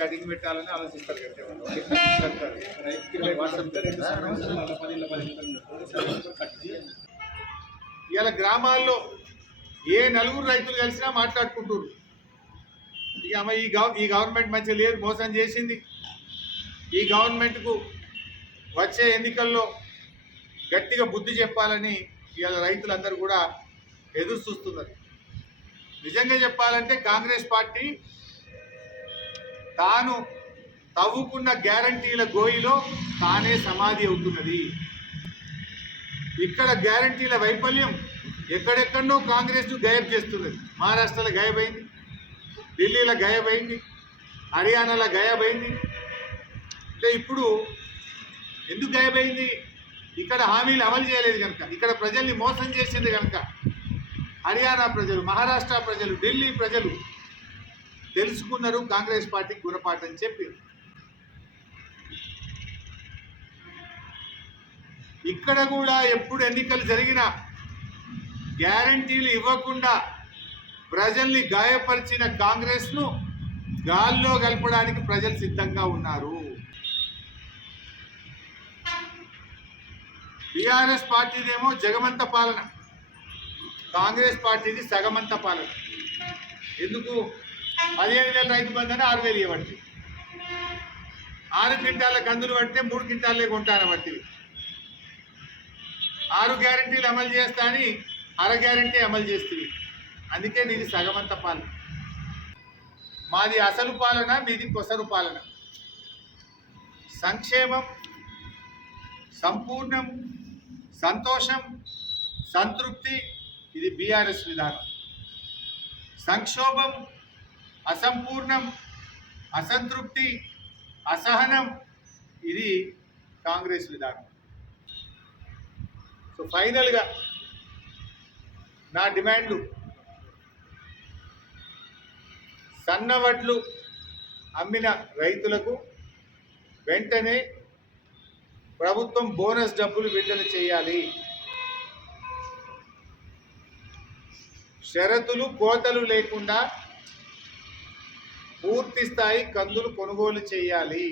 Cutting పెట్టాలని ఆలోచిస్తారు. ఇవాళ గ్రామాల్లో ఏ నలుగురు రైతులు కలిసినా మాట్లాడుకుంటారు. ఈ గవర్నమెంట్ మంచిగా లేదు, మోసం చేసింది. ఈ గవర్నమెంట్కు వచ్చే ఎన్నికల్లో గట్టిగా బుద్ధి చెప్పాలని ఇవాళ రైతులందరూ కూడా ఎదురు చూస్తున్నారు. నిజంగా చెప్పాలంటే కాంగ్రెస్ పార్టీ తాను తవ్వుకున్న గ్యారంటీల గోయిలో తానే సమాధి అవుతున్నది. ఇక్కడ గ్యారంటీల వైఫల్యం ఎక్కడెక్కడో కాంగ్రెస్ గాయబ్ చేస్తున్నది. మహారాష్ట్రలో గాయబైంది, ఢిల్లీలో గాయబైంది, హర్యానాలో గాయబైంది. అంటే ఇప్పుడు ఎందుకు గాయబైంది? ఇక్కడ హామీలు అమలు చేయలేదు కనుక, ఇక్కడ ప్రజల్ని మోసం చేసింది కనుక. హర్యానా ప్రజలు, మహారాష్ట్ర ప్రజలు, ఢిల్లీ ప్రజలు తెలుసుకున్నారు కాంగ్రెస్ పార్టీకి గుణపాఠం చెప్పి. ఇక్కడ కూడా ఎప్పుడు ఎన్నికలు జరిగినా గ్యారంటీలు ఇవ్వకుండా ప్రజల్ని గాయపరిచిన కాంగ్రెస్ను గాల్లో కలపడానికి ప్రజలు సిద్ధంగా ఉన్నారు. టీఆర్ఎస్ పార్టీదేమో జగమంత పాలన, కాంగ్రెస్ పార్టీది సగమంత పాలన. ఎందుకు? 15,000 రైతు బంధుని 6,000 ఇవ్వబట్టి, 6 క్వింటాల కందులు పడితే 3 క్వింటాలే కొంటాను బట్టి, 6 గ్యారంటీలు అమలు చేస్తా అని అర గ్యారంటీ అమలు చేస్తుంది. అందుకే నీది సగమంత పాలన. మాది అసలు పాలన, మీది కొసరు పాలన. సంక్షేమం, సంపూర్ణం, సంతోషం, సంతృప్తి ఇది బీఆర్ఎస్ విధానం. సంక్షోభం, అసంపూర్ణం, అసంతృప్తి, అసహనం ఇది కాంగ్రెస్ విధానం. సో ఫైనల్గా నా డిమాండ్లు, సన్నవడ్లు అమ్మిన రైతులకు వెంటనే ప్రభుత్వం బోనస్ డబ్బులు విడుదల చేయాలి. షరతులు కోతలు లేకుండా పూర్తి స్థాయి కందులు కొనుగోలు చేయాలి.